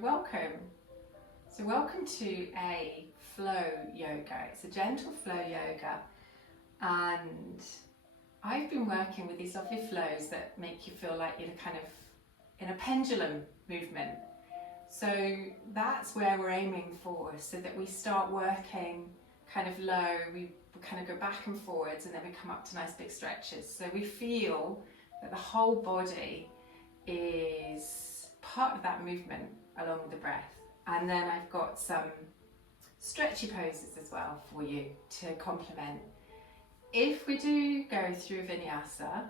welcome. So welcome to a flow yoga. It's a gentle flow yoga, and I've been working with these lovely flows that make you feel like you're kind of in a pendulum movement. So that's where we're aiming for, so that we start working kind of low, we kind of go back and forwards, and then we come up to nice big stretches. So we feel that the whole body is part of that movement along with the breath. And then I've got some stretchy poses as well for you to complement. If we do go through vinyasa,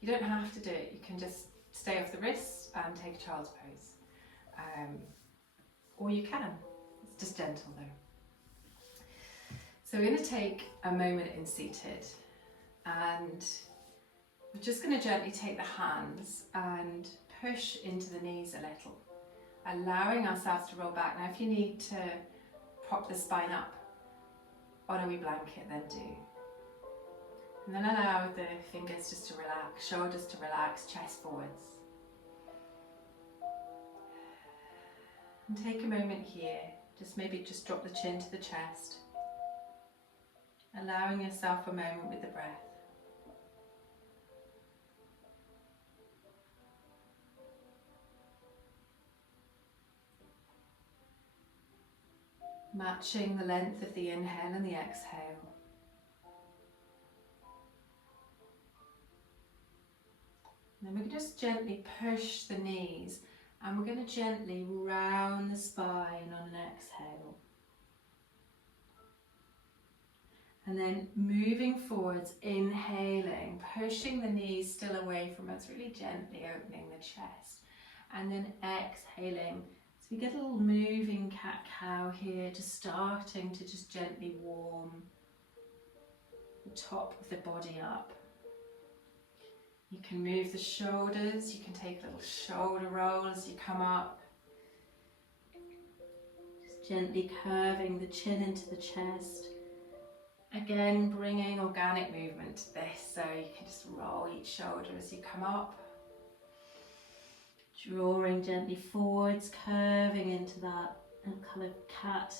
you don't have to do it. You can just stay off the wrists and take a child's pose. Or you can. It's just gentle though. So we're going to take a moment in seated, and we're just going to gently take the hands and push into the knees a little, allowing ourselves to roll back. Now if you need to prop the spine up on a wee blanket, then do. And then allow the fingers just to relax, shoulders to relax, chest forwards. And take a moment here, just drop the chin to the chest, allowing yourself a moment with the breath. Matching the length of the inhale and the exhale. And then we're going to just gently push the knees, and we're going to gently round the spine on an exhale. And then moving forwards, inhaling, pushing the knees still away from us, really gently opening the chest. And then exhaling. So we get a little moving cat-cow here, just starting to just gently warm the top of the body up. You can move the shoulders, you can take a little shoulder roll as you come up. Just gently curving the chin into the chest. Again, bringing organic movement to this, so you can just roll each shoulder as you come up. Drawing gently forwards, curving into that kind of cat.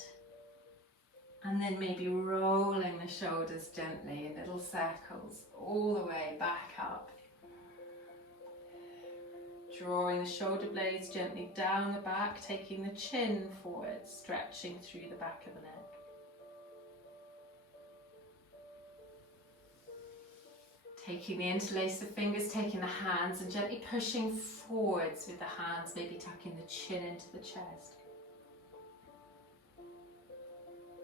And then maybe rolling the shoulders gently in little circles all the way back up. Drawing the shoulder blades gently down the back, taking the chin forward, stretching through the back of the neck. Taking the interlace of fingers, taking the hands and gently pushing forwards with the hands, maybe tucking the chin into the chest.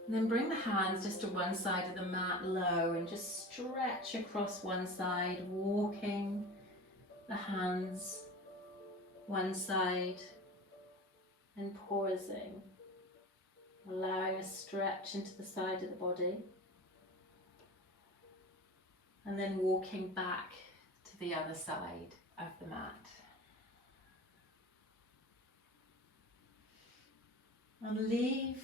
And then bring the hands just to one side of the mat low and just stretch across one side, walking the hands one side and pausing, allowing a stretch into the side of the body, and then walking back to the other side of the mat. And leave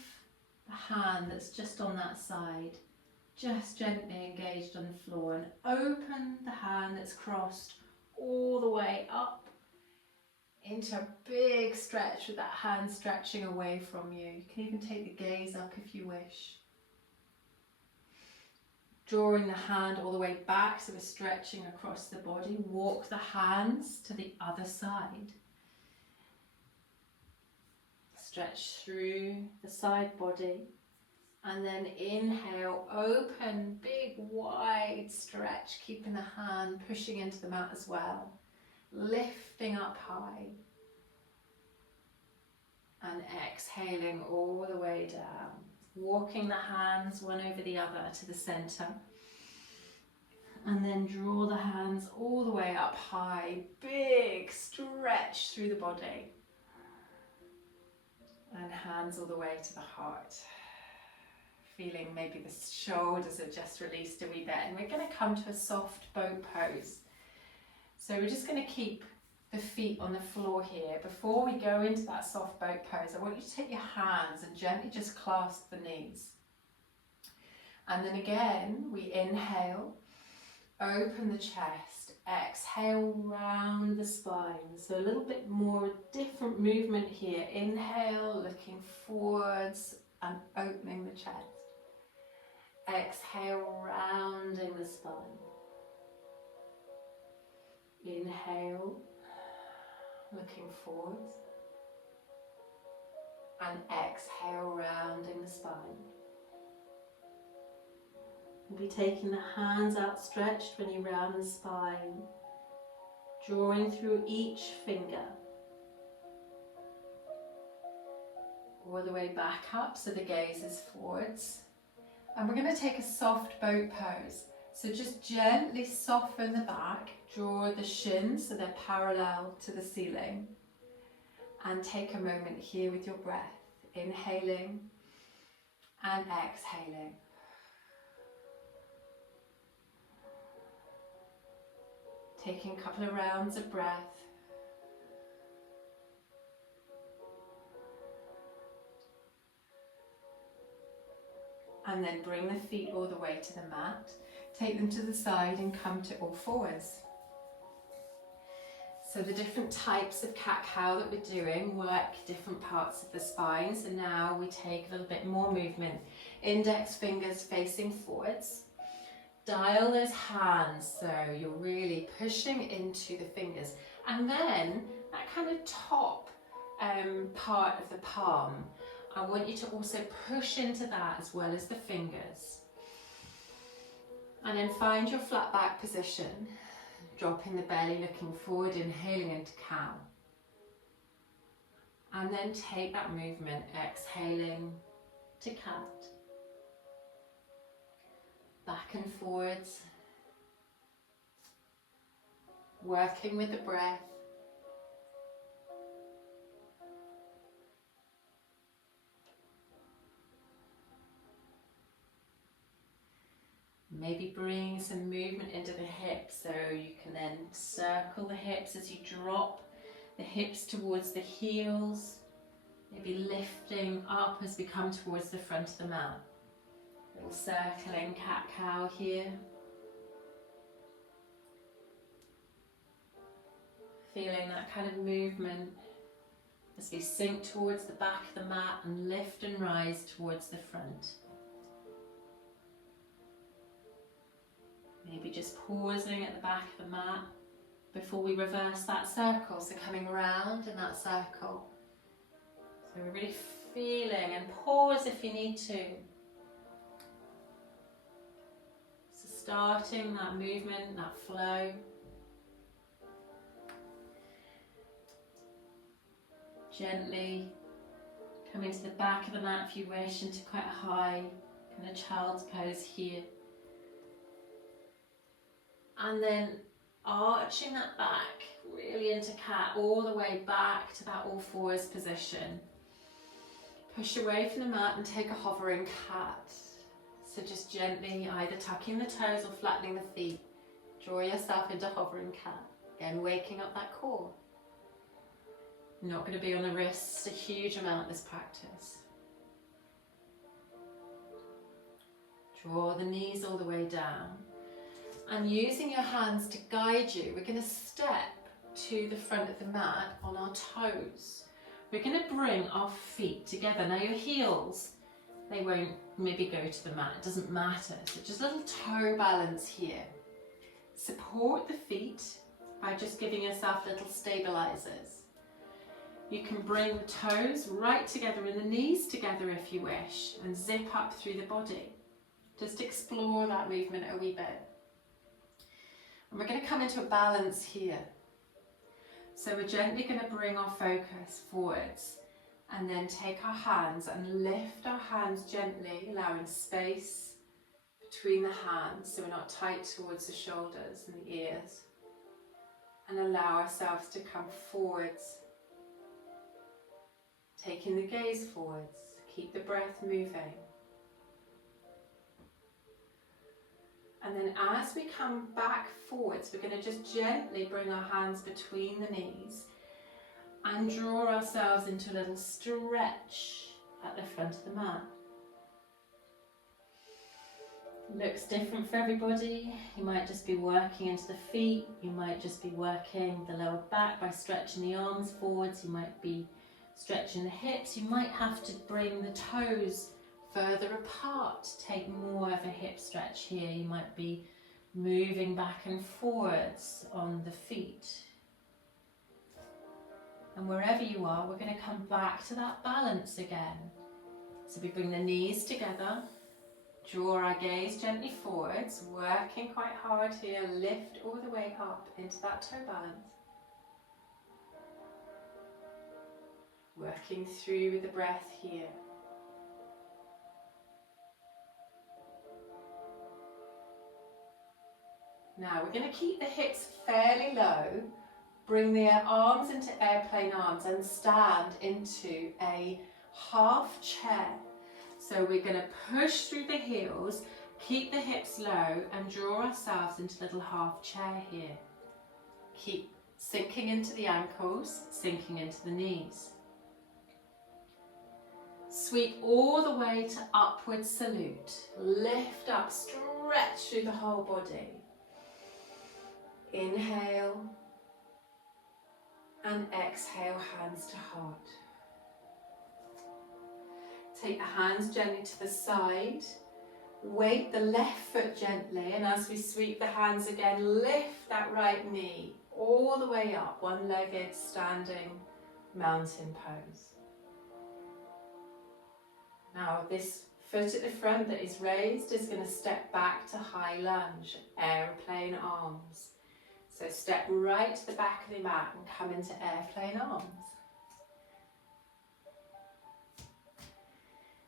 the hand that's just on that side just gently engaged on the floor, and open the hand that's crossed all the way up into a big stretch with that hand stretching away from you. You can even take the gaze up if you wish. Drawing the hand all the way back, so we're stretching across the body. Walk the hands to the other side. Stretch through the side body. And then inhale, open, big wide stretch, keeping the hand pushing into the mat as well. Lifting up high. And exhaling all the way down. Walking the hands one over the other to the center. And then draw the hands all the way up high. Big stretch through the body. And hands all the way to the heart. Feeling maybe the shoulders have just released a wee bit. And we're going to come to a soft boat pose. So we're just going to keep the feet on the floor here. Before we go into that soft boat pose, I want you to take your hands and gently just clasp the knees. And then again, we inhale, open the chest, exhale round the spine. So a little bit more different movement here. Inhale, looking forwards and opening the chest. Exhale, rounding the spine. Inhale, looking forwards. And exhale, rounding the spine. We'll be taking the hands outstretched when you round the spine, drawing through each finger. All the way back up so the gaze is forwards. And we're going to take a soft boat pose. So just gently soften the back, draw the shins so they're parallel to the ceiling. And take a moment here with your breath, inhaling and exhaling. Taking a couple of rounds of breath. And then bring the feet all the way to the mat. Take them to the side and come to all fours. So the different types of cat-cow that we're doing work different parts of the spine. So now we take a little bit more movement. Index fingers facing forwards. Dial those hands so you're really pushing into the fingers. And then that kind of top part of the palm, I want you to also push into that as well as the fingers. And then find your flat back position. Dropping the belly, looking forward, inhaling into cow. And then take that movement, exhaling to cat. Back and forwards. Working with the breath. Maybe bring some movement into the hips so you can then circle the hips as you drop the hips towards the heels. Maybe lifting up as we come towards the front of the mat. Little circling cat-cow here. Feeling that kind of movement as we sink towards the back of the mat and lift and rise towards the front. Maybe just pausing at the back of the mat before we reverse that circle. So coming round in that circle. So we're really feeling, and pause if you need to. So starting that movement, that flow. Gently coming to the back of the mat if you wish, into quite a high kind of child's pose here. And then arching that back really into cat, all the way back to that all fours position. Push away from the mat and take a hovering cat. So just gently either tucking the toes or flattening the feet. Draw yourself into hovering cat. Again, waking up that core. Not going to be on the wrists a huge amount this practice. Draw the knees all the way down. And using your hands to guide you, we're going to step to the front of the mat on our toes. We're going to bring our feet together. Now your heels, they won't maybe go to the mat, it doesn't matter. So just a little toe balance here. Support the feet by just giving yourself little stabilizers. You can bring the toes right together and the knees together if you wish, and zip up through the body. Just explore that movement a wee bit. And we're going to come into a balance here. So we're gently going to bring our focus forwards and then take our hands and lift our hands gently, allowing space between the hands so we're not tight towards the shoulders and the ears. And allow ourselves to come forwards, taking the gaze forwards. Keep the breath moving. And then as we come back forwards, we're going to just gently bring our hands between the knees and draw ourselves into a little stretch at the front of the mat. Looks different for everybody. You might just be working into the feet, you might just be working the lower back by stretching the arms forwards, you might be stretching the hips, you might have to bring the toes further apart, take more of a hip stretch here, you might be moving back and forwards on the feet. And wherever you are, we're going to come back to that balance again. So we bring the knees together, draw our gaze gently forwards, working quite hard here, lift all the way up into that toe balance. Working through with the breath here. Now we're going to keep the hips fairly low, bring the arms into airplane arms and stand into a half chair. So we're going to push through the heels, keep the hips low and draw ourselves into a little half chair here. Keep sinking into the ankles, sinking into the knees. Sweep all the way to upward salute. Lift up, stretch through the whole body. Inhale and exhale, hands to heart. Take the hands gently to the side. Weight the left foot gently, and as we sweep the hands again, lift that right knee all the way up, one-legged standing mountain pose. Now this foot at the front that is raised is going to step back to high lunge, airplane arms. So step right to the back of the mat and come into airplane arms.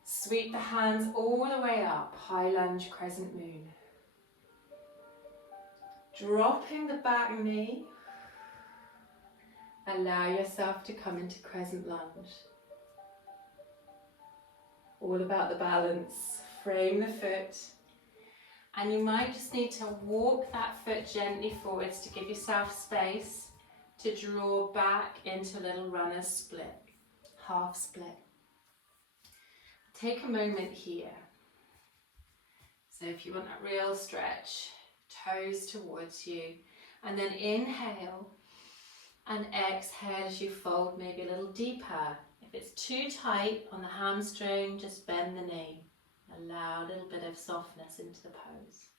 Sweep the hands all the way up, high lunge, crescent moon. Dropping the back knee, allow yourself to come into crescent lunge. All about the balance, frame the foot. And you might just need to walk that foot gently forwards to give yourself space to draw back into a little runner's split, half split. Take a moment here. So if you want a real stretch, toes towards you, and then inhale and exhale as you fold maybe a little deeper. If it's too tight on the hamstring, just bend the knee. Allow a little bit of softness into the pose.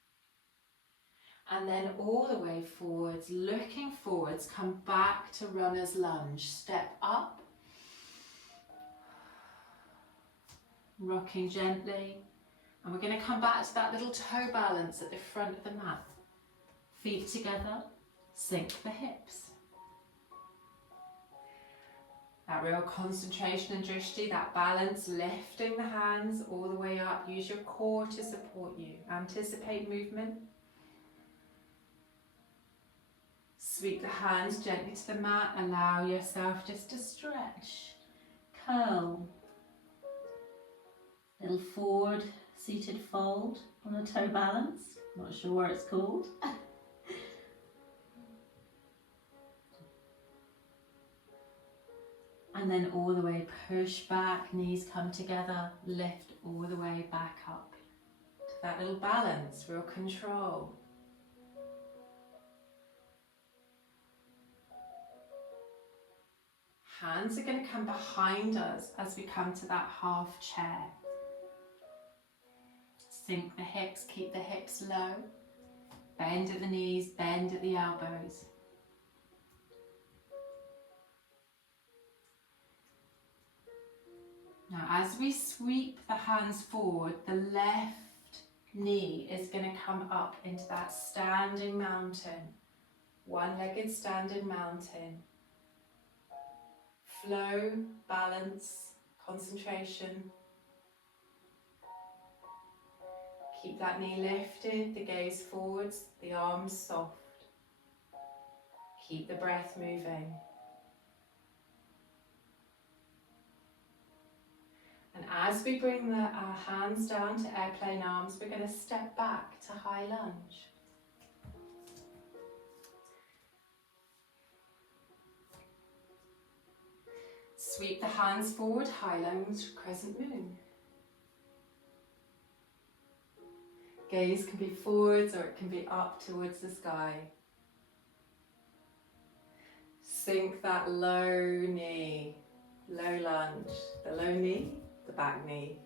And then all the way forwards, looking forwards, come back to runner's lunge. Step up. Rocking gently. And we're going to come back to that little toe balance at the front of the mat. Feet together, sink the hips. That real concentration and drishti, that balance, lifting the hands all the way up. Use your core to support you. Anticipate movement. Sweep the hands gently to the mat. Allow yourself just to stretch. Curl. Little forward seated fold on the toe balance. Not sure what it's called. And then all the way push back, knees come together, lift all the way back up to that little balance, real control. Hands are going to come behind us as we come to that half chair. Sink the hips, keep the hips low. Bend at the knees, bend at the elbows. Now as we sweep the hands forward, the left knee is going to come up into that standing mountain. One-legged standing mountain. Flow, balance, concentration. Keep that knee lifted, the gaze forwards, the arms soft. Keep the breath moving. And as we bring our hands down to airplane arms, we're going to step back to high lunge. Sweep the hands forward, high lunge, crescent moon. Gaze can be forwards or it can be up towards the sky. Sink that low knee, low lunge, the low knee, the back knee.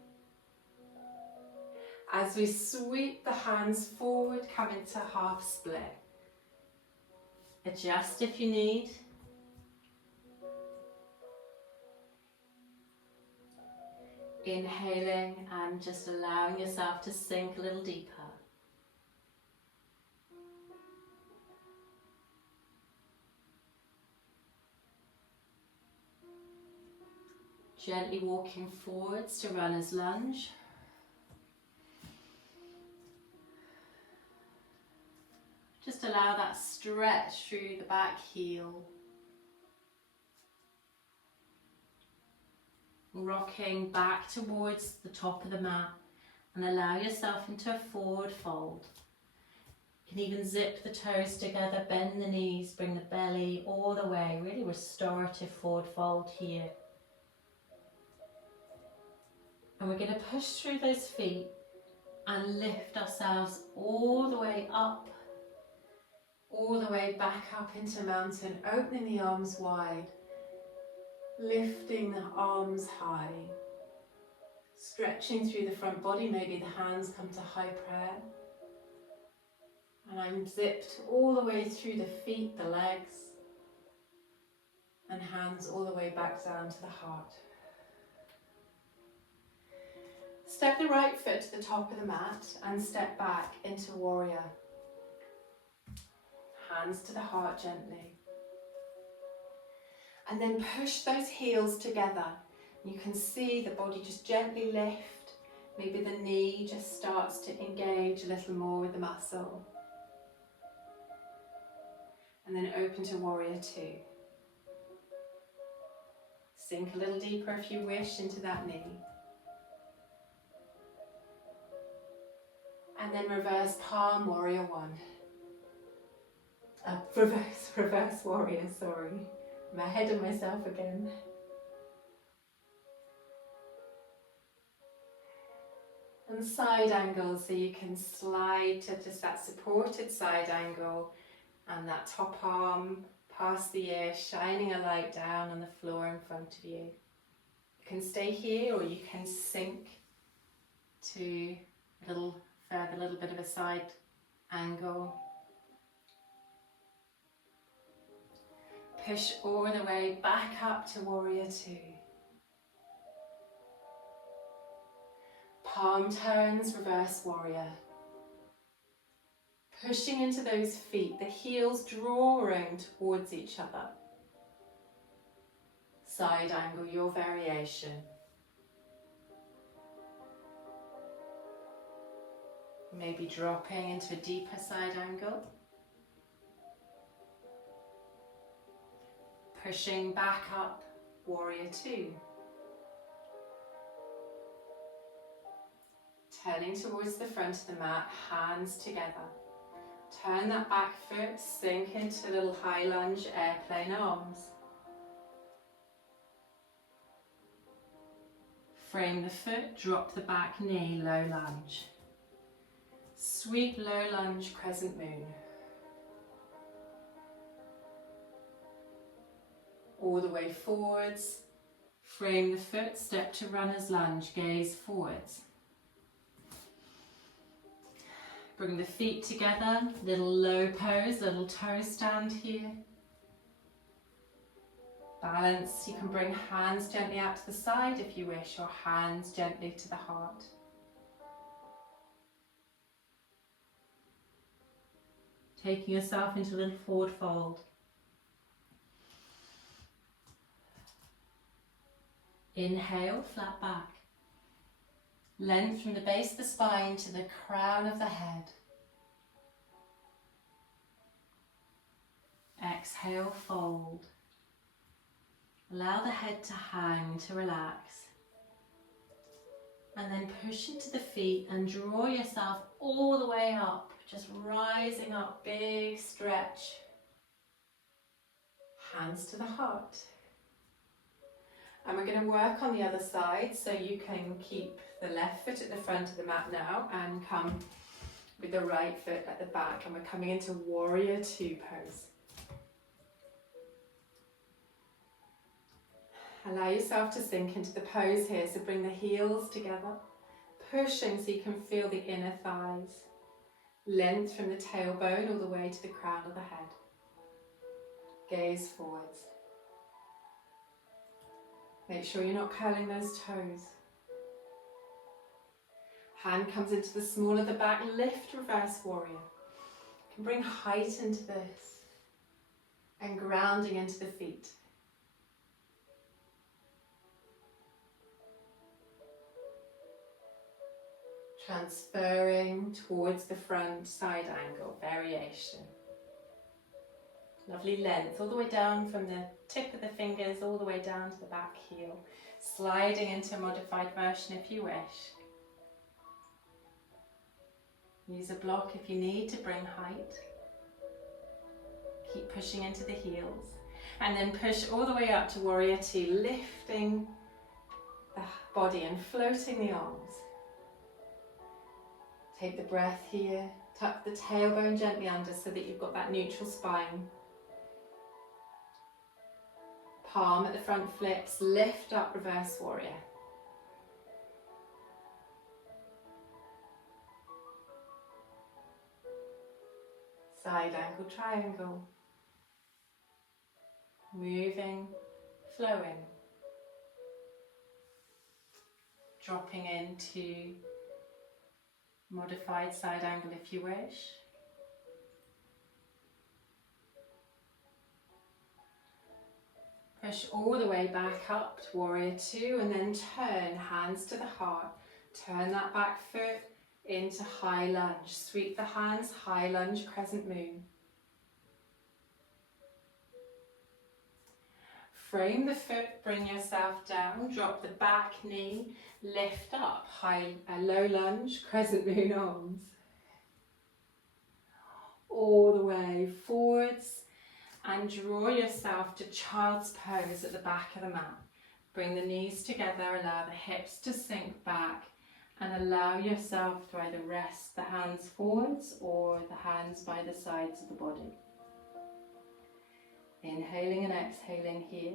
As we sweep the hands forward, come into half split. Adjust if you need. Inhaling and just allowing yourself to sink a little deeper. Gently walking forwards to runner's lunge. Just allow that stretch through the back heel. Rocking back towards the top of the mat and allow yourself into a forward fold. You can even zip the toes together, bend the knees, bring the belly all the way, really restorative forward fold here. And we're going to push through those feet and lift ourselves all the way up, all the way back up into mountain, opening the arms wide. Lifting the arms high, stretching through the front body, maybe the hands come to high prayer. And I'm zipped all the way through the feet, the legs, and hands all the way back down to the heart. Step the right foot to the top of the mat and step back into warrior. Hands to the heart gently. And then push those heels together. You can see the body just gently lift. Maybe the knee just starts to engage a little more with the muscle. And then open to warrior two. Sink a little deeper if you wish into that knee. And then reverse palm warrior one. Reverse warrior, sorry. I'm ahead of myself again. And side angle, so you can slide to just that supported side angle and that top arm past the ear, shining a light down on the floor in front of you. You can stay here or you can sink to a little further, a little bit of a side angle. Push all the way back up to warrior two. Palm turns, reverse warrior. Pushing into those feet, the heels drawing towards each other. Side angle, your variation. Maybe dropping into a deeper side angle. Pushing back up, warrior two. Turning towards the front of the mat, hands together. Turn that back foot, sink into a little high lunge, airplane arms. Frame the foot, drop the back knee, low lunge. Sweep low lunge, crescent moon. All the way forwards, frame the foot, step to runner's lunge, gaze forwards. Bring the feet together, little low pose, little toe stand here. Balance, you can bring hands gently out to the side if you wish, or hands gently to the heart. Taking yourself into a little forward fold. Inhale, flat back. Length from the base of the spine to the crown of the head. Exhale, fold. Allow the head to hang, to relax. And then push into the feet and draw yourself all the way up, just rising up, big stretch. Hands to the heart. And we're going to work on the other side, so you can keep the left foot at the front of the mat now and come with the right foot at the back, and we're coming into warrior two pose. Allow yourself to sink into the pose here, so bring the heels together, pushing so you can feel the inner thighs, length from the tailbone all the way to the crown of the head. Gaze forwards. Make sure you're not curling those toes. Hand comes into the small of the back, lift reverse warrior. You can bring height into this and grounding into the feet. Transferring towards the front side angle, variation. Lovely length all the way down from the tip of the fingers all the way down to the back heel. Sliding into a modified version if you wish. Use a block if you need to bring height. Keep pushing into the heels. And then push all the way up to warrior two, lifting the body and floating the arms. Take the breath here. Tuck the tailbone gently under so that you've got that neutral spine. Palm at the front flips, lift up reverse warrior. Side angle triangle. Moving, flowing. Dropping into modified side angle if you wish. Push all the way back up to warrior two and then turn, hands to the heart. Turn that back foot into high lunge. Sweep the hands, high lunge, crescent moon. Frame the foot, bring yourself down, drop the back knee, lift up, low lunge, crescent moon arms. All the way forwards and draw yourself to child's pose at the back of the mat. Bring the knees together, allow the hips to sink back and allow yourself to either rest the hands forwards or the hands by the sides of the body. Inhaling and exhaling here.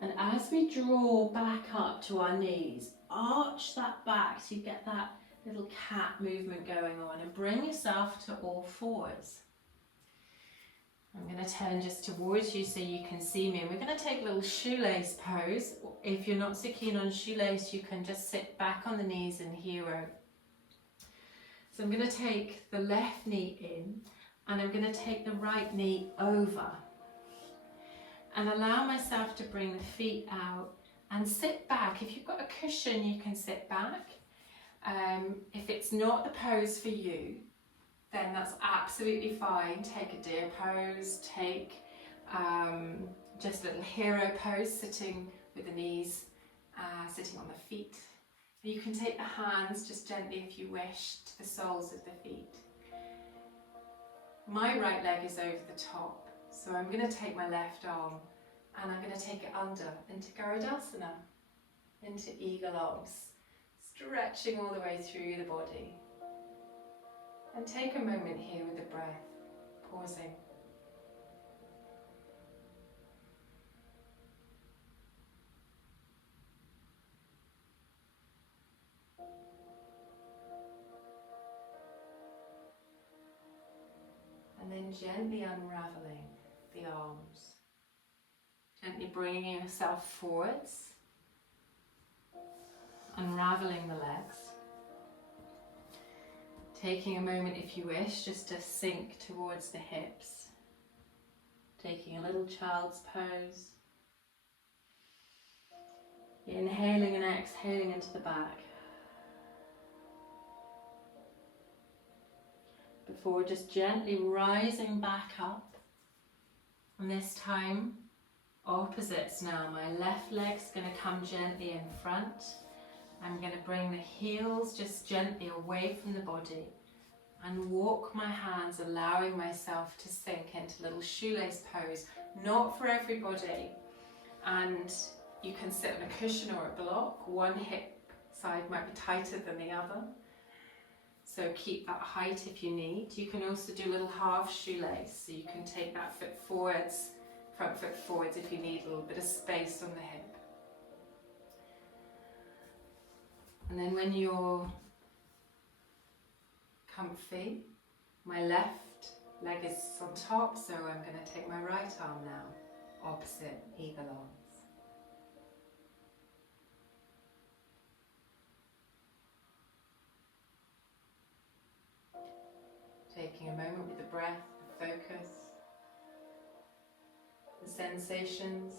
And as we draw back up to our knees, arch that back so you get that little cat movement going on and bring yourself to all fours. I'm going to turn just towards you so you can see me. And we're going to take a little shoelace pose. If you're not so keen on shoelace, you can just sit back on the knees in hero. So I'm going to take the left knee in and I'm going to take the right knee over. And allow myself to bring the feet out and sit back. If you've got a cushion, you can sit back. If it's not the pose for you, then that's absolutely fine. Take a deer pose, take just a little hero pose, sitting with the knees, sitting on the feet. You can take the hands just gently, if you wish, to the soles of the feet. My right leg is over the top. So I'm going to take my left arm and I'm going to take it under into Garudasana, into eagle arms, stretching all the way through the body. And take a moment here with the breath, pausing. And then gently unraveling the arms. Gently bringing yourself forwards. Unraveling the legs. Taking a moment, if you wish, just to sink towards the hips. Taking a little child's pose. Inhaling and exhaling into the back. Before just gently rising back up. And this time, opposites now. My left leg's going to come gently in front. I'm going to bring the heels just gently away from the body and walk my hands, allowing myself to sink into little shoelace pose, not for everybody. And you can sit on a cushion or a block. One hip side might be tighter than the other. So keep that height if you need. You can also do a little half shoelace. So you can take that foot forwards, front foot forwards if you need a little bit of space on the hip. And then when you're comfy, my left leg is on top, so I'm going to take my right arm now, opposite eagle arms. Taking a moment with the breath, the focus, the sensations.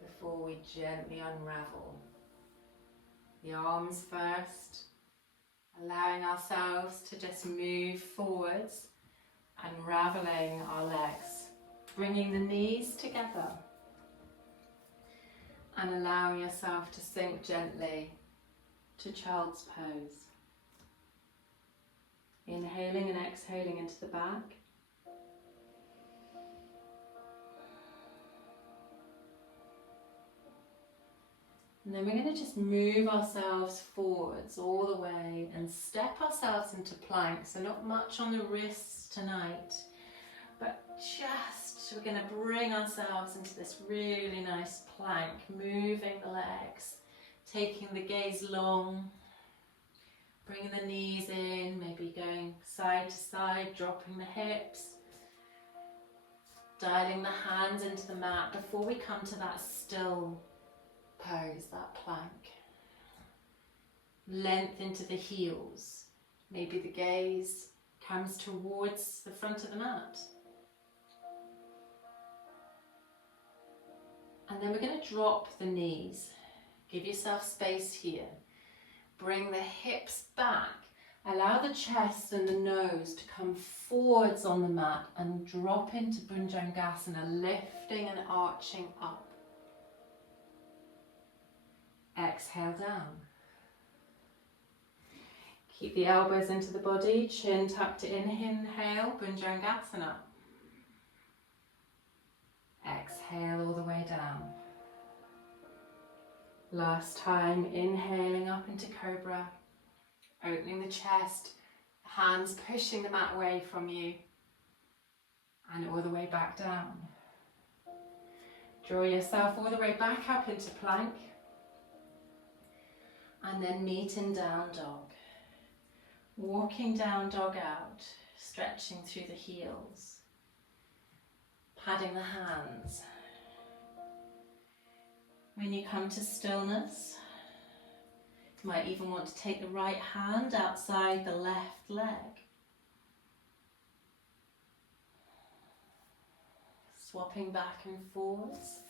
Before we gently unravel the arms first, allowing ourselves to just move forwards, unraveling our legs, bringing the knees together and allowing yourself to sink gently to child's pose. Inhaling and exhaling into the back. And then we're going to just move ourselves forwards all the way and step ourselves into plank. So not much on the wrists tonight, but just we're going to bring ourselves into this really nice plank, moving the legs, taking the gaze long, bringing the knees in, maybe going side to side, dropping the hips, dialing the hands into the mat before we come to that still pose, that plank. Length into the heels. Maybe the gaze comes towards the front of the mat. And then we're going to drop the knees. Give yourself space here. Bring the hips back. Allow the chest and the nose to come forwards on the mat and drop into Bhujangasana, lifting and arching up. Exhale down. Keep the elbows into the body, chin tucked in, inhale, Bhujangasana. Exhale all the way down. Last time, inhaling up into Cobra, opening the chest, hands pushing the mat away from you, and all the way back down. Draw yourself all the way back up into plank, and then meet in down dog. Walking down dog out, stretching through the heels, padding the hands. When you come to stillness, you might even want to take the right hand outside the left leg. Swapping back and forwards,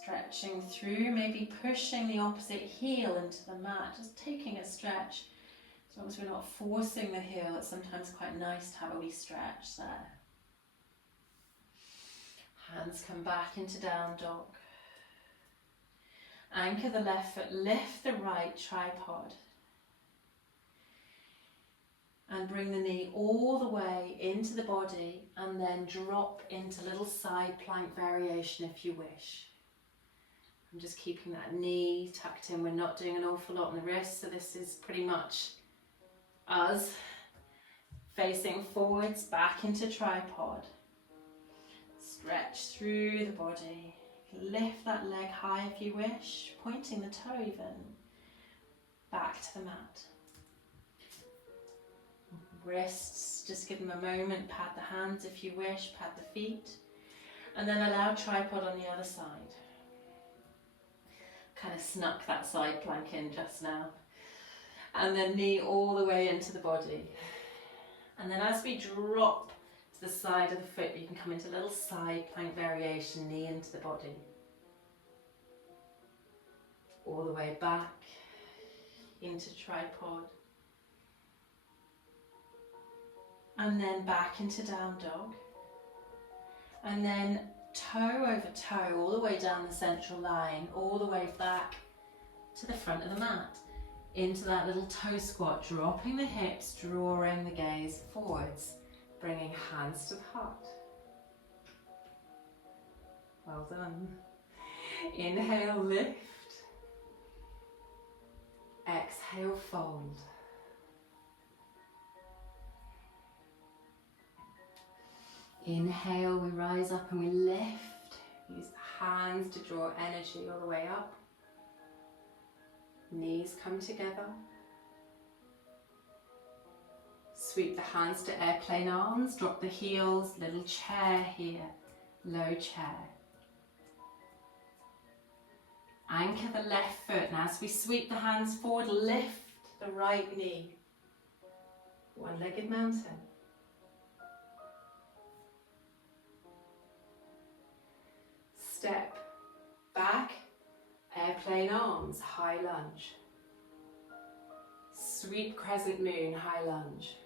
stretching through, maybe pushing the opposite heel into the mat, just taking a stretch. As long as we're not forcing the heel, it's sometimes quite nice to have a wee stretch there. Hands come back into down dog. Anchor the left foot, lift the right tripod. And bring the knee all the way into the body and then drop into little side plank variation if you wish. I'm just keeping that knee tucked in. We're not doing an awful lot on the wrist, so this is pretty much us facing forwards, back into tripod. Stretch through the body. Lift that leg high if you wish, pointing the toe even. Back to the mat. Wrists, just give them a moment, pat the hands if you wish, pat the feet. And then allow tripod on the other side. Kind of snuck that side plank in just now. And then knee all the way into the body. And then as we drop to the side of the foot, you can come into a little side plank variation, knee into the body. All the way back into tripod. And then back into down dog. And then toe over toe, all the way down the central line, all the way back to the front of the mat, into that little toe squat, dropping the hips, drawing the gaze forwards, bringing hands to the heart. Well done. Inhale, lift. Exhale, fold. Inhale, we rise up and we lift. Use the hands to draw energy all the way up. Knees come together. Sweep the hands to airplane arms. Drop the heels, little chair here, low chair. Anchor the left foot. Now as we sweep the hands forward, lift the right knee. One-legged mountain. Step back, airplane arms, high lunge. Sweep crescent moon, high lunge.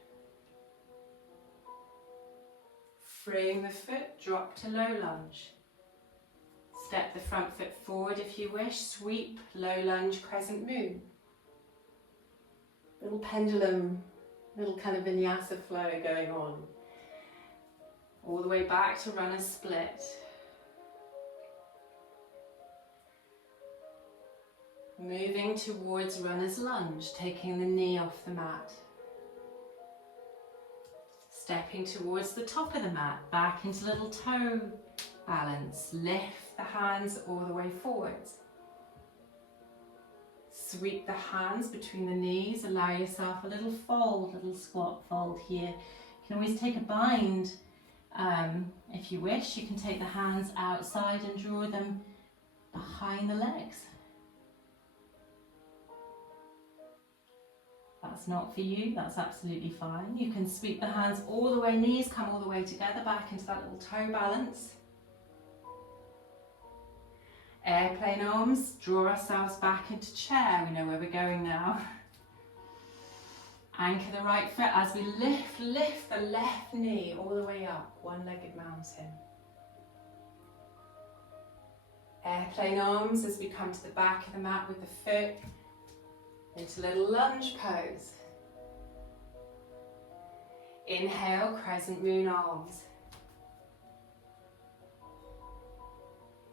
Frame the foot, drop to low lunge. Step the front foot forward if you wish, sweep, low lunge, crescent moon. Little pendulum, little kind of vinyasa flow going on. All the way back to runner's split. Moving towards runner's lunge, taking the knee off the mat. Stepping towards the top of the mat, back into little toe balance. Lift the hands all the way forwards. Sweep the hands between the knees, allow yourself a little fold, little squat fold here. You can always take a bind if you wish. You can take the hands outside and draw them behind the legs. That's not for you, that's absolutely fine. You can sweep the hands all the way, knees come all the way together, back into that little toe balance. Airplane arms, draw ourselves back into chair. We know where we're going now. Anchor the right foot as we lift the left knee all the way up, one-legged mountain. Airplane arms as we come to the back of the mat with the foot into little lunge pose. Inhale, crescent moon arms.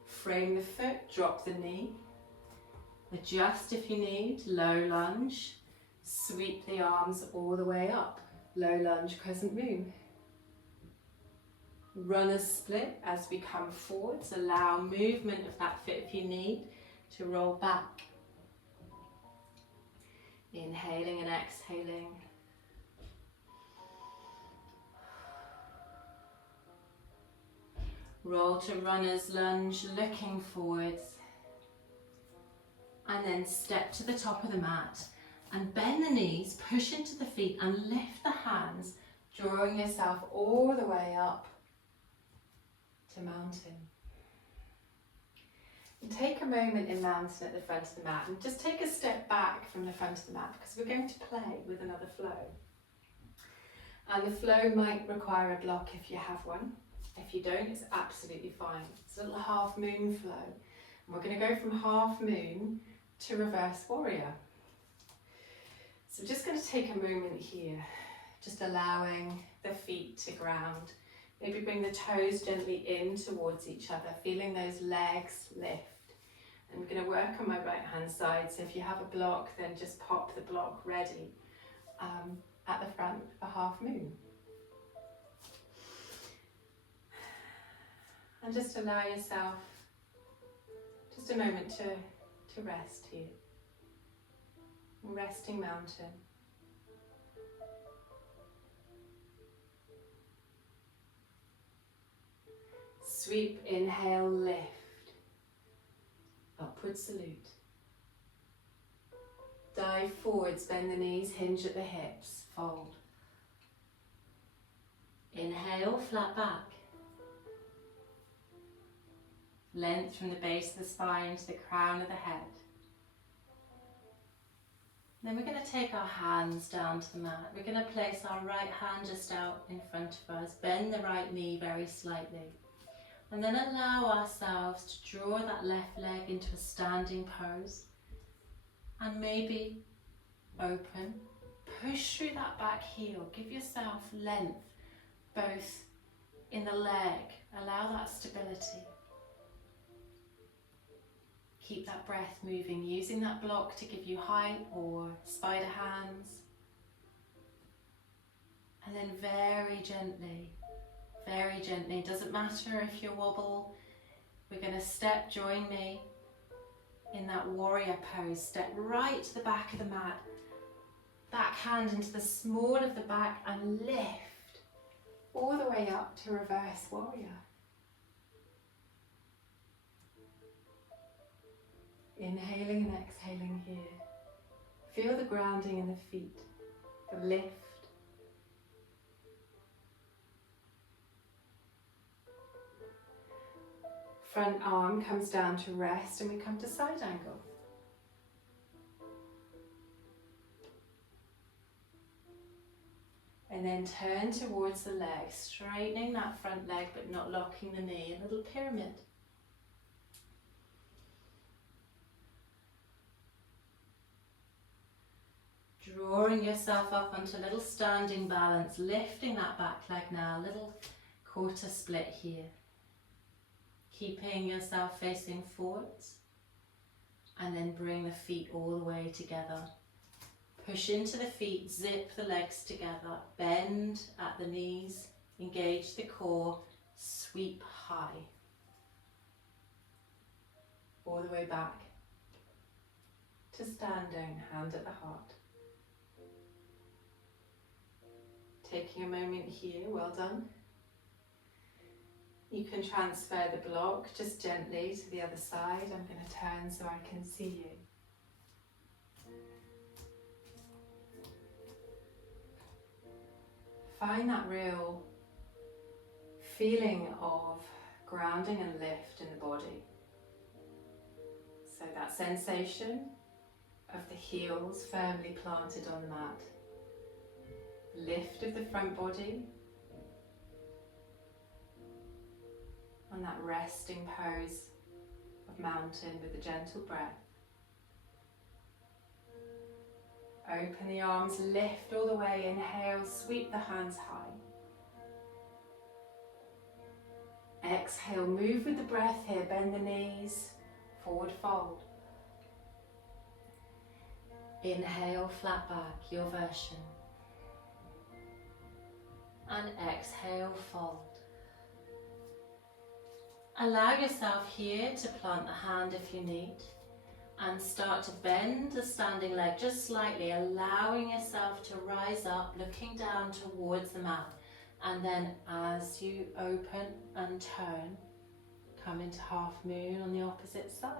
Frame the foot, drop the knee. Adjust if you need, low lunge. Sweep the arms all the way up, low lunge, crescent moon. Runner's split as we come forwards. Allow movement of that foot if you need to roll back. Inhaling and exhaling. Roll to runner's lunge, looking forwards. And then step to the top of the mat and bend the knees, push into the feet and lift the hands, drawing yourself all the way up to mountain. And take a moment in mountain at the front of the mat and just take a step back from the front of the mat because we're going to play with another flow. And the flow might require a block if you have one. If you don't, it's absolutely fine. It's a little half moon flow. And we're going to go from half moon to reverse warrior. So I'm just going to take a moment here, just allowing the feet to ground. Maybe bring the toes gently in towards each other, feeling those legs lift. I'm going to work on my right hand side, so if you have a block, then just pop the block ready at the front for half moon. And just allow yourself just a moment to rest here. Resting mountain. Sweep, inhale, lift. Upward salute. Dive forwards, bend the knees, hinge at the hips, fold. Inhale, flat back. Length from the base of the spine to the crown of the head. Then we're going to take our hands down to the mat. We're going to place our right hand just out in front of us. Bend the right knee very slightly. And then allow ourselves to draw that left leg into a standing pose. And maybe open. Push through that back heel. Give yourself length, both in the leg. Allow that stability. Keep that breath moving, using that block to give you height or spider hands. And then very gently, doesn't matter if you wobble, we're going to step, join me in that warrior pose. Step right to the back of the mat, back hand into the small of the back and lift all the way up to reverse warrior. Inhaling and exhaling here. Feel the grounding in the feet, the lift. Front arm comes down to rest and we come to side angle. And then turn towards the leg, straightening that front leg but not locking the knee, a little pyramid. Drawing yourself up onto a little standing balance, lifting that back leg now, little quarter split here. Keeping yourself facing forwards and then bring the feet all the way together. Push into the feet, zip the legs together, bend at the knees, engage the core, sweep high. All the way back to standing, hand at the heart. Taking a moment here, well done. You can transfer the block just gently to the other side. I'm going to turn so I can see you. Find that real feeling of grounding and lift in the body. So that sensation of the heels firmly planted on the mat. Lift of the front body. And that resting pose of mountain with a gentle breath. Open the arms, lift all the way, inhale, sweep the hands high. Exhale, move with the breath here, bend the knees, forward fold. Inhale, flat back, your version. And exhale, fold. Allow yourself here to plant the hand if you need and start to bend the standing leg just slightly, allowing yourself to rise up, looking down towards the mat. And then as you open and turn, come into half moon on the opposite side.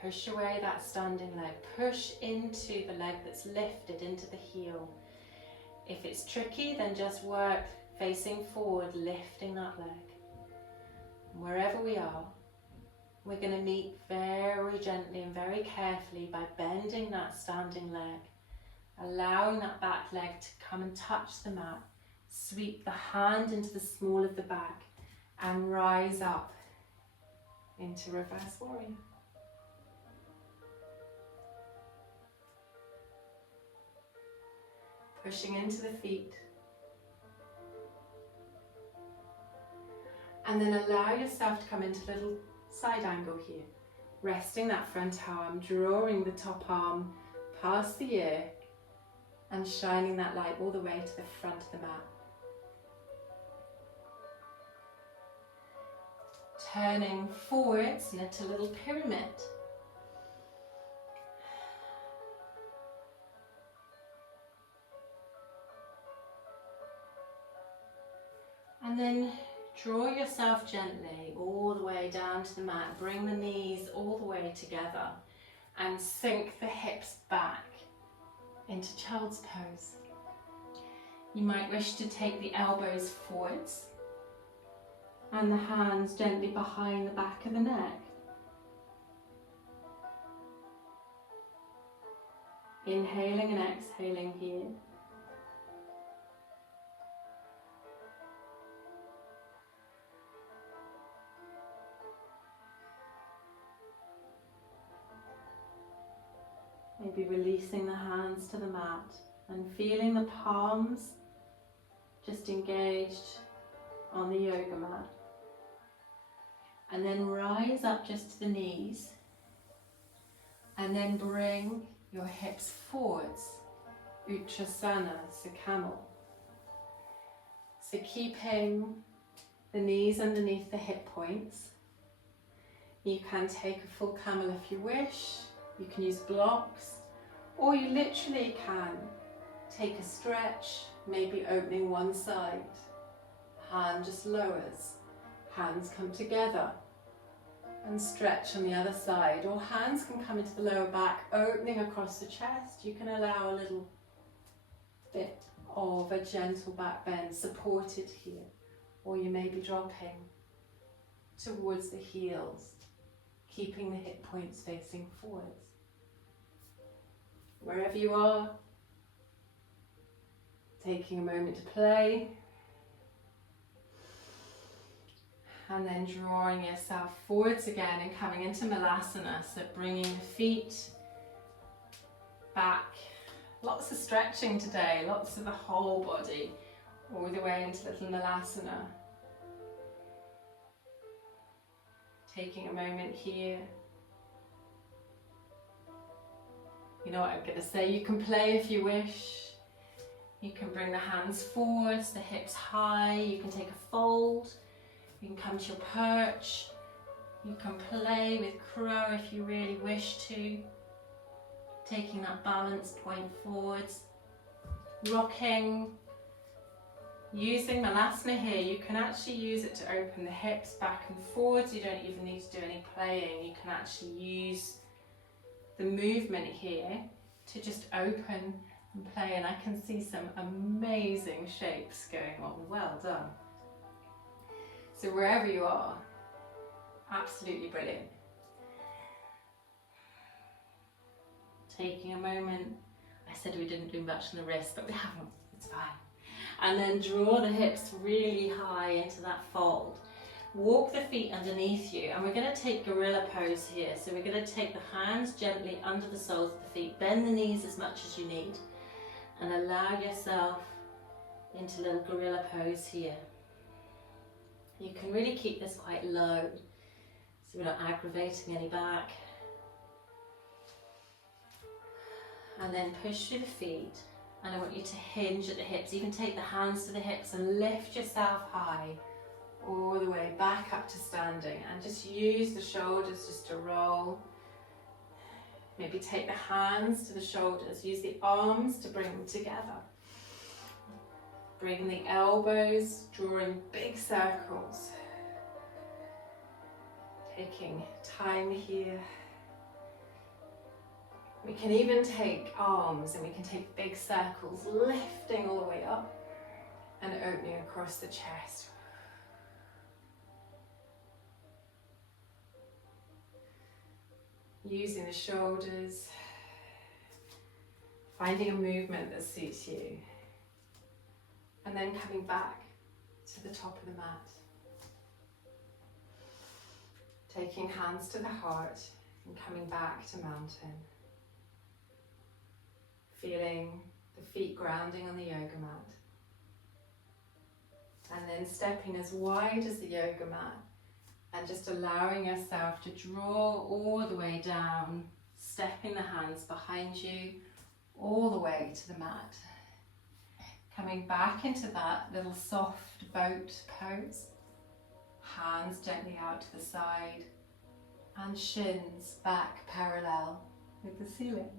Push away that standing leg, push into the leg that's lifted, into the heel. If it's tricky, then just work facing forward, lifting that leg. Wherever we are, we're going to meet very gently and very carefully by bending that standing leg, allowing that back leg to come and touch the mat. Sweep the hand into the small of the back and rise up into reverse warrior. Pushing into the feet. And then allow yourself to come into a little side angle here. Resting that front arm, drawing the top arm past the ear and shining that light all the way to the front of the mat. Turning forwards into a little pyramid. And then draw yourself gently all the way down to the mat. Bring the knees all the way together and sink the hips back into child's pose. You might wish to take the elbows forwards and the hands gently behind the back of the neck. Inhaling and exhaling here. Maybe releasing the hands to the mat and feeling the palms just engaged on the yoga mat. And then rise up just to the knees and then bring your hips forwards, Uttanasana, so camel. So keeping the knees underneath the hip points. You can take a full camel if you wish, you can use blocks, or you literally can take a stretch, maybe opening one side, hand just lowers, hands come together and stretch on the other side, or hands can come into the lower back, opening across the chest. You can allow a little bit of a gentle back bend supported here, or you may be dropping towards the heels, keeping the hip points facing forwards. Wherever you are, taking a moment to play, and then drawing yourself forwards again and coming into Malasana, so bringing the feet back. Lots of stretching today, lots of the whole body, all the way into little Malasana. Taking a moment here. You know what I'm going to say, you can play if you wish. You can bring the hands forwards, the hips high, you can take a fold, you can come to your perch, you can play with crow if you really wish to. Taking that balance point forwards, rocking, using Malasana here. You can actually use it to open the hips back and forwards. You don't even need to do any playing. You can actually use the movement here to just open and play, and I can see some amazing shapes going on. Well done. So wherever you are, absolutely brilliant. Taking a moment, I said we didn't do much on the wrist, but we haven't, it's fine. And then draw the hips really high into that fold. Walk the feet underneath you, and we're going to take gorilla pose here. So we're going to take the hands gently under the soles of the feet, bend the knees as much as you need, and allow yourself into little gorilla pose here. You can really keep this quite low, so we're not aggravating any back. And then push through the feet, and I want you to hinge at the hips. You can take the hands to the hips and lift yourself high, all the way back up to standing, and just use the shoulders just to roll. Maybe take the hands to the shoulders, use the arms to bring them together. Bring the elbows, drawing big circles. Taking time here. We can even take arms and we can take big circles, lifting all the way up and opening across the chest. Using the shoulders, finding a movement that suits you, and then coming back to the top of the mat. Taking hands to the heart and coming back to mountain. Feeling the feet grounding on the yoga mat. And then stepping as wide as the yoga mat and just allowing yourself to draw all the way down, stepping the hands behind you all the way to the mat. Coming back into that little soft boat pose. Hands gently out to the side and shins back parallel with the ceiling.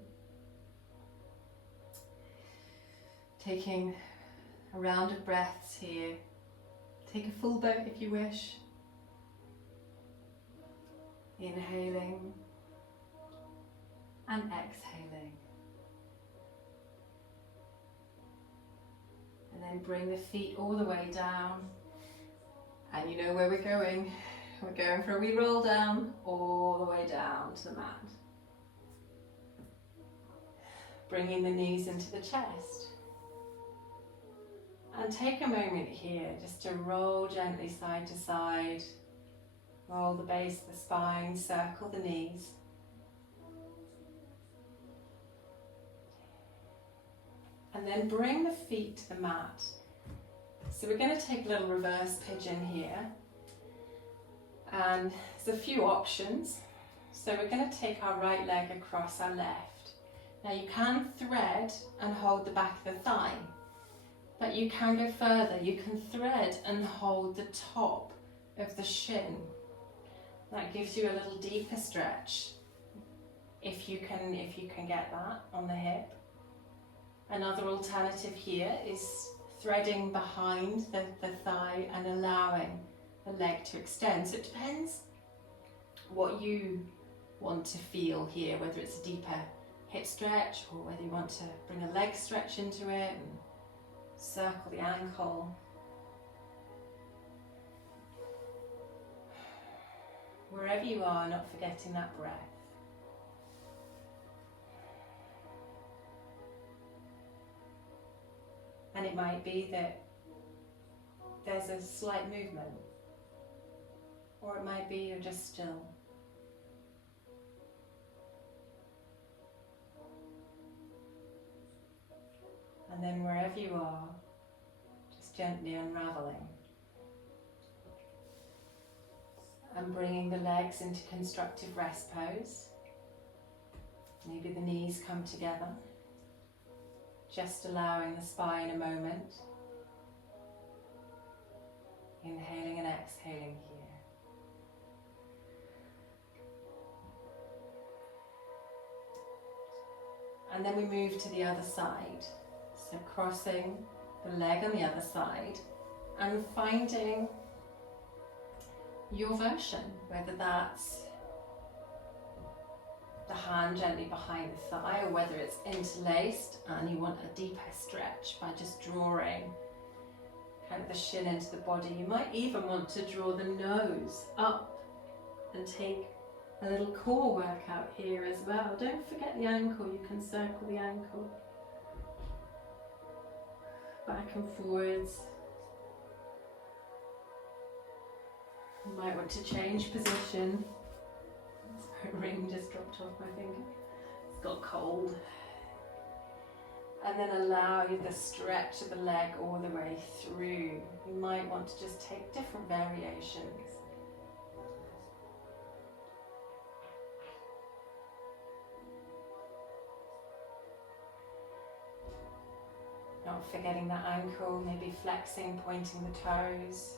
Taking a round of breaths here. Take a full boat if you wish. Inhaling and exhaling. And then bring the feet all the way down. And you know where we're going. We're going for a wee roll down, all the way down to the mat. Bringing the knees into the chest. And take a moment here just to roll gently side to side. Roll the base of the spine, circle the knees. And then bring the feet to the mat. So we're going to take a little reverse pigeon here. And there's a few options. So we're going to take our right leg across our left. Now you can thread and hold the back of the thigh, but you can go further. You can thread and hold the top of the shin. That gives you a little deeper stretch if you can get that on the hip. Another alternative here is threading behind the thigh and allowing the leg to extend. So it depends what you want to feel here, whether it's a deeper hip stretch or whether you want to bring a leg stretch into it and circle the ankle. Wherever you are, not forgetting that breath. And it might be that there's a slight movement, or it might be you're just still. And then wherever you are, just gently unraveling. And bringing the legs into constructive rest pose. Maybe the knees come together. Just allowing the spine a moment. Inhaling and exhaling here. And then we move to the other side. So crossing the leg on the other side and finding your version, whether that's the hand gently behind the thigh or whether it's interlaced and you want a deeper stretch by just drawing kind of the shin into the body. You might even want to draw the nose up and take a little core workout here as well. Don't forget the ankle, you can circle the ankle. Back and forwards. You might want to change position. My ring just dropped off my finger. It's got cold. And then allow the stretch of the leg all the way through. You might want to just take different variations. Not forgetting that ankle, maybe flexing, pointing the toes.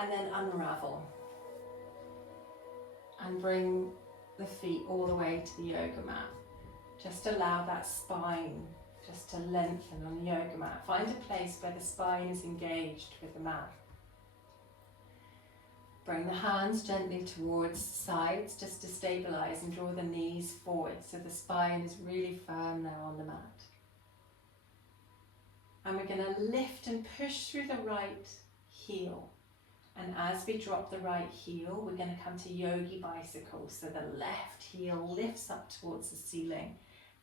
And then unravel. And bring the feet all the way to the yoga mat. Just allow that spine just to lengthen on the yoga mat. Find a place where the spine is engaged with the mat. Bring the hands gently towards the sides just to stabilize and draw the knees forward so the spine is really firm now on the mat. And we're going to lift and push through the right heel. And as we drop the right heel, we're going to come to yogi bicycle. So the left heel lifts up towards the ceiling.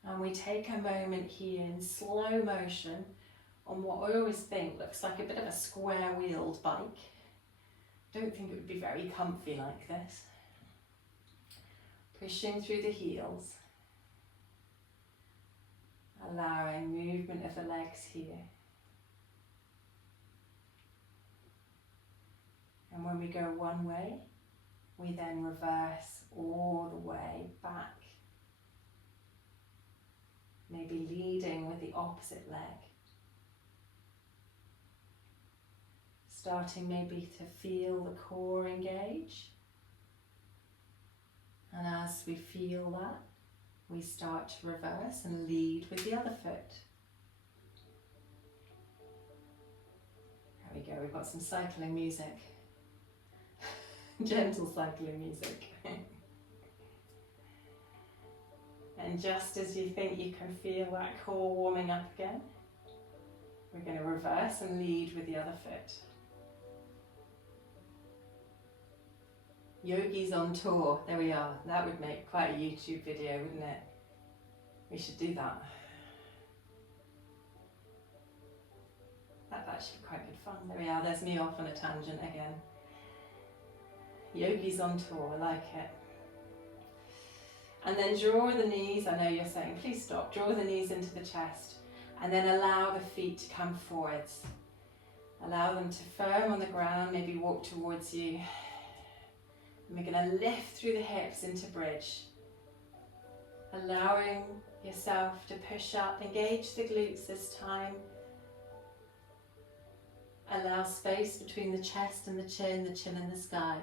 And we take a moment here in slow motion on what I always think looks like a bit of a square-wheeled bike. Don't think it would be very comfy like this. Pushing through the heels. Allowing movement of the legs here. And when we go one way, we then reverse all the way back. Maybe leading with the opposite leg. Starting maybe to feel the core engage. And as we feel that, we start to reverse and lead with the other foot. There we go, we've got some cycling music. Gentle cycling music. And just as you think you can feel that core warming up again, we're going to reverse and lead with the other foot. Yogis on tour, there we are. That would make quite a YouTube video, wouldn't it? We should do that. That'd actually be quite good fun. There we are, there's me off on a tangent again. Yogis on tour, I like it. And then draw the knees, I know you're saying, please stop, draw the knees into the chest, and then allow the feet to come forwards. Allow them to firm on the ground, maybe walk towards you. And we're going to lift through the hips into bridge. Allowing yourself to push up, engage the glutes this time. Allow space between the chest and the chin in the sky.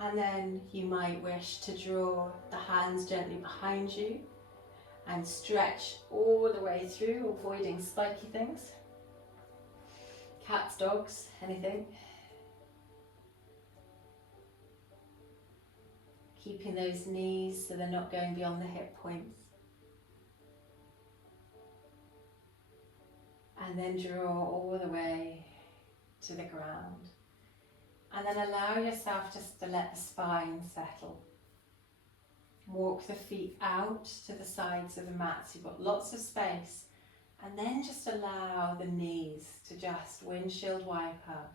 And then you might wish to draw the hands gently behind you and stretch all the way through, avoiding spiky things. Cats, dogs, anything. Keeping those knees so they're not going beyond the hip points. And then draw all the way to the ground. And then allow yourself just to let the spine settle. Walk the feet out to the sides of the mat so you've got lots of space. And then just allow the knees to just windshield wiper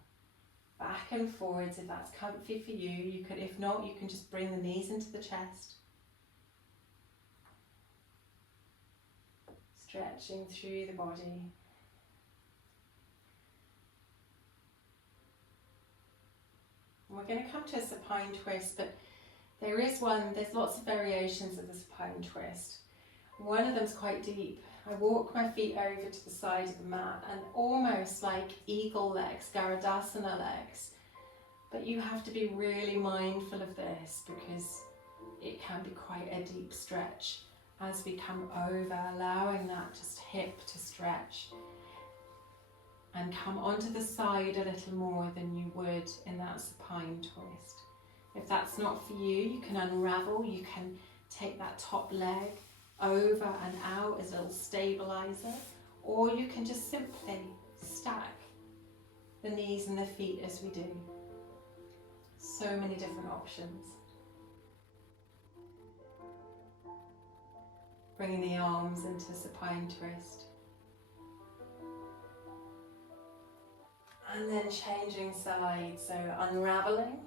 back and forwards if that's comfy for you. You could, if not, you can just bring the knees into the chest. Stretching through the body. We're going to come to a supine twist, but there's lots of variations of the supine twist. One of them's quite deep. I walk my feet over to the side of the mat and almost like eagle legs, Garudasana legs. But you have to be really mindful of this because it can be quite a deep stretch as we come over, allowing that just hip to stretch. And come onto the side a little more than you would in that supine twist. If that's not for you, you can unravel, you can take that top leg over and out as a little stabilizer, or you can just simply stack the knees and the feet as we do. So many different options. Bringing the arms into supine twist. And then changing sides, so unraveling,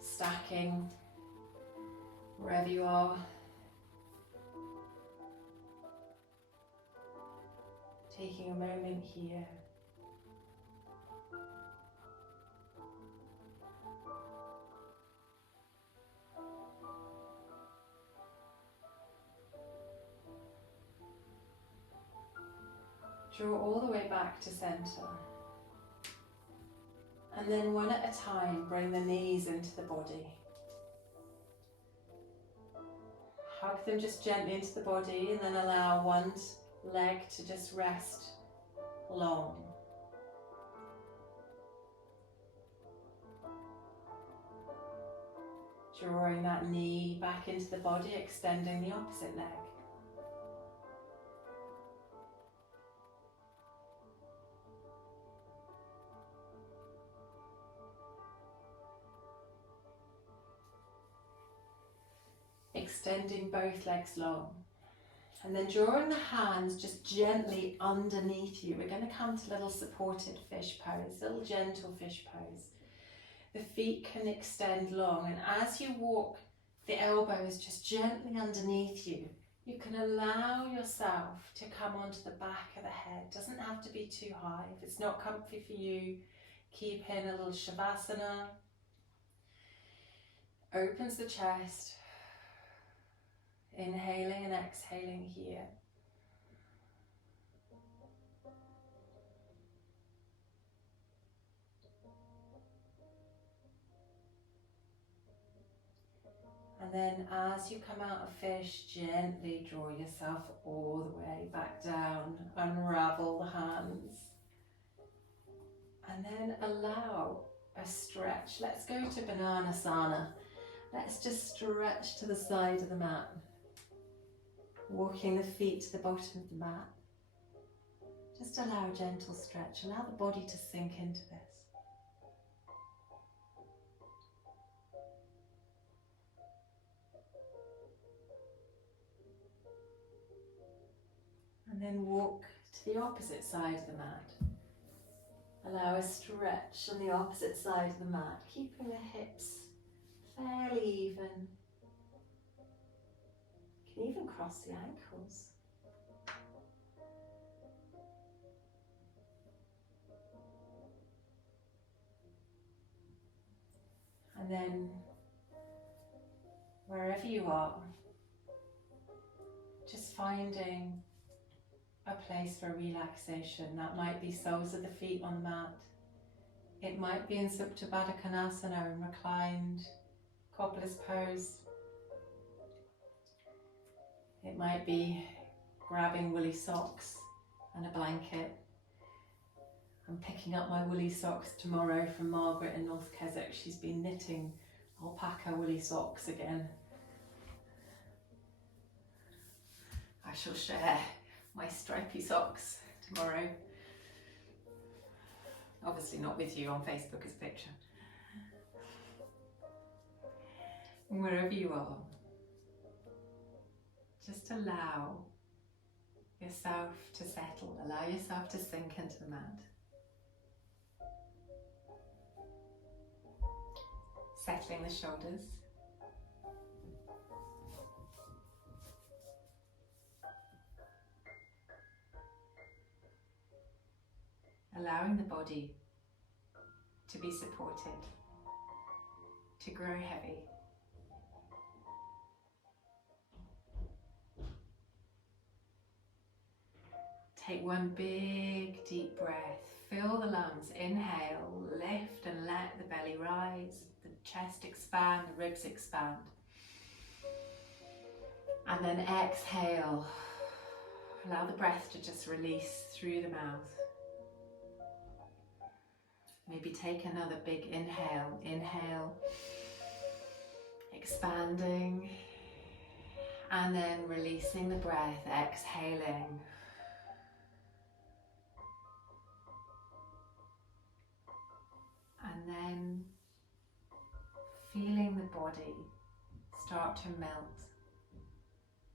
stacking, wherever you are. Taking a moment here. Draw all the way back to center. And then one at a time, bring the knees into the body. Hug them just gently into the body and then allow one leg to just rest long. Drawing that knee back into the body, extending the opposite leg. Extending both legs long. And then drawing the hands just gently underneath you. We're going to come to a little supported fish pose, little gentle fish pose. The feet can extend long, and as you walk the elbows just gently underneath you, you can allow yourself to come onto the back of the head. Doesn't have to be too high. If it's not comfy for you, keep in a little shavasana. Opens the chest. Inhaling and exhaling here. And then as you come out of fish, gently draw yourself all the way back down. Unravel the hands. And then allow a stretch. Let's go to Bananasana. Let's just stretch to the side of the mat. Walking the feet to the bottom of the mat. Just allow a gentle stretch. Allow the body to sink into this. And then walk to the opposite side of the mat. Allow a stretch on the opposite side of the mat, keeping the hips fairly even. You can even cross the ankles. And then, wherever you are, just finding a place for relaxation. That might be soles of the feet on the mat. It might be in Supta Baddha Konasana in reclined cobbler's pose. It might be grabbing woolly socks and a blanket. I'm picking up my woolly socks tomorrow from Margaret in North Keswick. She's been knitting alpaca woolly socks again. I shall share my stripy socks tomorrow. Obviously not with you on Facebook as a picture. Wherever you are, just allow yourself to settle, allow yourself to sink into the mat. Settling the shoulders. Allowing the body to be supported, to grow heavy. Take one big deep breath, fill the lungs, inhale, lift and let the belly rise, the chest expand, the ribs expand. And then exhale, allow the breath to just release through the mouth. Maybe take another big inhale, inhale, expanding, and then releasing the breath, exhaling. And then feeling the body start to melt.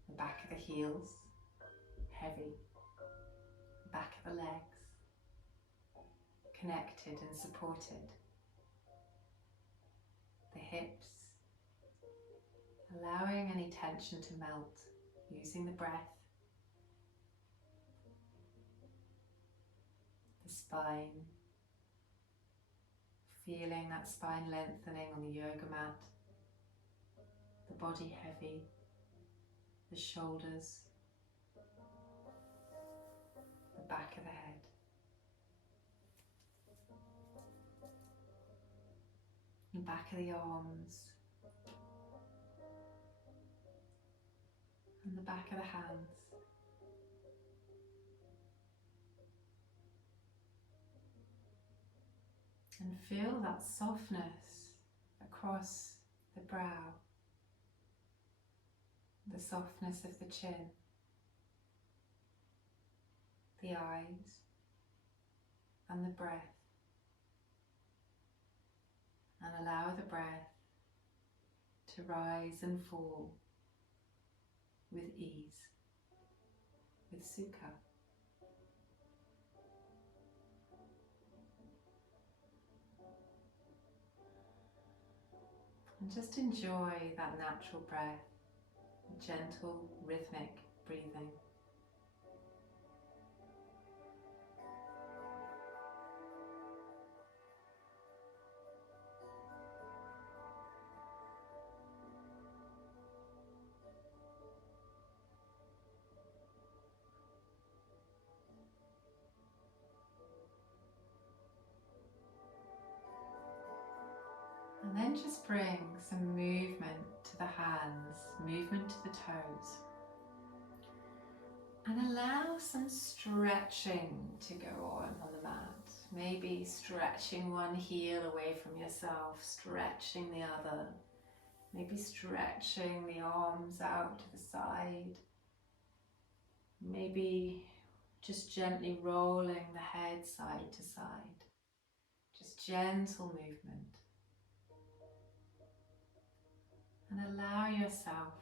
The back of the heels, heavy. The back of the legs, connected and supported. The hips, allowing any tension to melt, using the breath. The spine, feeling that spine lengthening on the yoga mat. The body heavy, the shoulders, the back of the head. The back of the arms, and the back of the hands. And feel that softness across the brow, the softness of the chin, the eyes, and the breath. And allow the breath to rise and fall with ease, with sukha. And just enjoy that natural breath, gentle, rhythmic breathing. And then just bring some movement to the hands, movement to the toes. And allow some stretching to go on the mat. Maybe stretching one heel away from yourself, stretching the other. Maybe stretching the arms out to the side. Maybe just gently rolling the head side to side. Just gentle movement. And allow yourself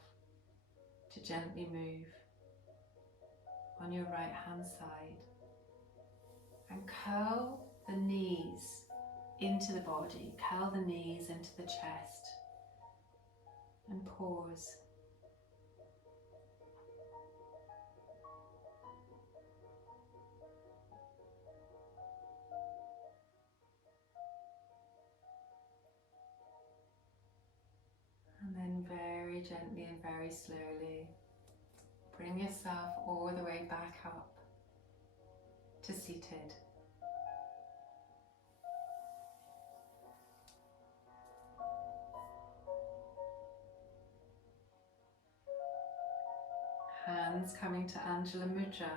to gently move on your right hand side and curl the knees into the body, curl the knees into the chest, and pause. And then very gently and very slowly bring yourself all the way back up to seated. Hands coming to Anjula Mudra,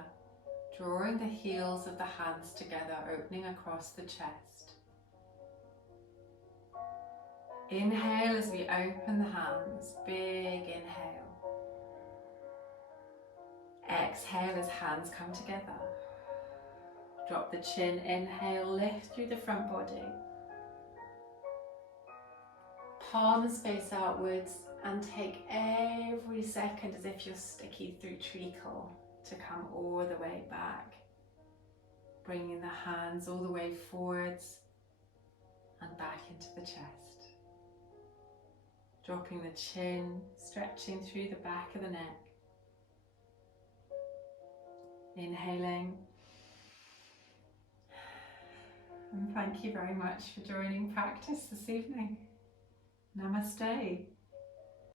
drawing the heels of the hands together, opening across the chest. Inhale as we open the hands, big inhale. Exhale as hands come together. Drop the chin, inhale, lift through the front body. Palms face outwards and take every second as if you're sticky through treacle to come all the way back. Bringing the hands all the way forwards and back into the chest. Dropping the chin, stretching through the back of the neck. Inhaling. And thank you very much for joining practice this evening. Namaste.